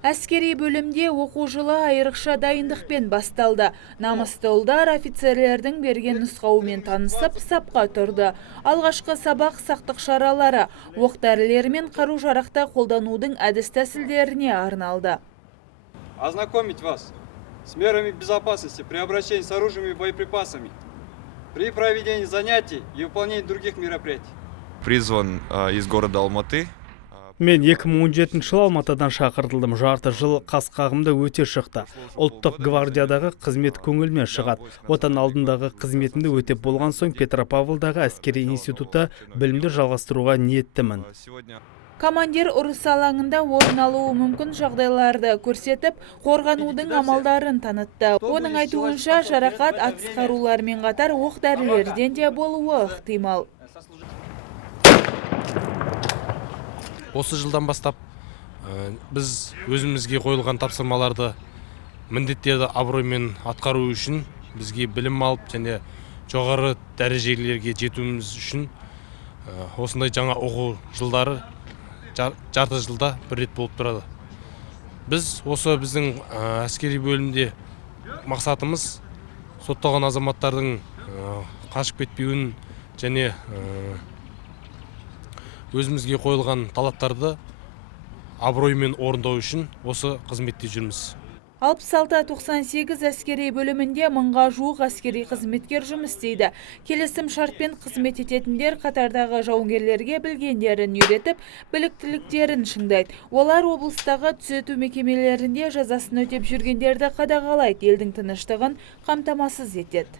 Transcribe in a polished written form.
Әскери бөлімде оқу жылы айрықша дайындықпен басталды. Намысты ұлдар офицерлердің берген нұсқауымен танысып, сапқа тұрды. Алғашқы сабақ сақтық шаралары, оқ-дәрілер мен қару-жарақты қолданудың әдіс-тәсілдеріне арналды. Ознакомить вас с мерами безопасности при обращении с оружием и боеприпасами, при проведении занятий и выполнении других мероприятий. Призван из города Алматы. Мен 2017 жылы Алматыдан шақыртылдым. Жарты жыл қас-қағымда өте шықты. Ұлттық гвардиядағы қызмет көңілмен шығады. Отан алдындағы қызметімді өтеп болған соң Петропавлдағы әскери институты білімді жалғастыруға ниеттімін. Командир ұрыс алаңында орын алуы мүмкін жағдайларды көрсетіп, қорғанудың амалдарын танытты. Оның айтуынша жарақат атыс қарулармен қатар оқ-дәрілерден де болуы ықтимал. Осы жылдан бастап біз өзімізге қойылған тапсырмаларды, міндеттерді абыроймен атқару үшін бізге білім алып және жоғары дәрежелерге жетуіміз үшін осындай жаңа оқу жылдары жарты жылда бір рет болып тұрады. Біз осы біздің әскери бөлімде мақсатымыз сотталған азаматтардың қашып кетпеуін және өзімізге қойылған талаптарды абыроймен орындау үшін осы қызметте жүрміз. 66-98 әскери бөлімінде 1000-ға жуық әскери қызметкер жұмыс істейді. Келісім шартпен қызмет ететіндер қатардағы жауынгерлерге білгендерін үйретіп, біліктіліктерін шыңдайды. Олар облыстағы түзету мекемелерінде жазасын өтеп жүргендерді қадағалайды, елдің тыныштығын қамтамасыз етеді.